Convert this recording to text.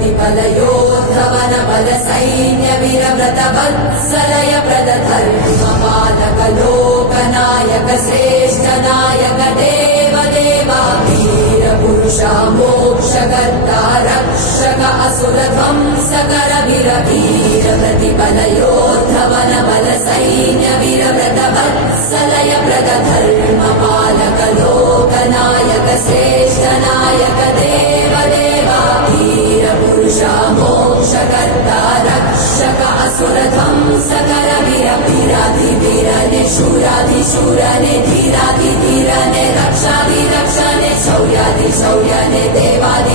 प्रतिफलयोद्धवन बल सैन्य वीरव्रत वत्सलय प्रदधर्मपालक लोकनायक श्रेष्ठ नायक देव देवा वीर पुरुषा मोक्षकर्ता रक्षक असुर ध्वंसकर वीर वीर प्रतिफलयोद्धवन बल सैन्य वीरव्रत वत्सलय प्रदधर्मपालक लोकनायक श्रेष्ठ नायक देव देवा वीर पुरुषा मोक्षकर्ता रक्षक असुर ध्वंसकर वीर वीराधिवीरने शूराधिशूरने धीराधिधीरने रक्षाधिरक्षणे शौर्याधिशौर्यने देवाधिदेवने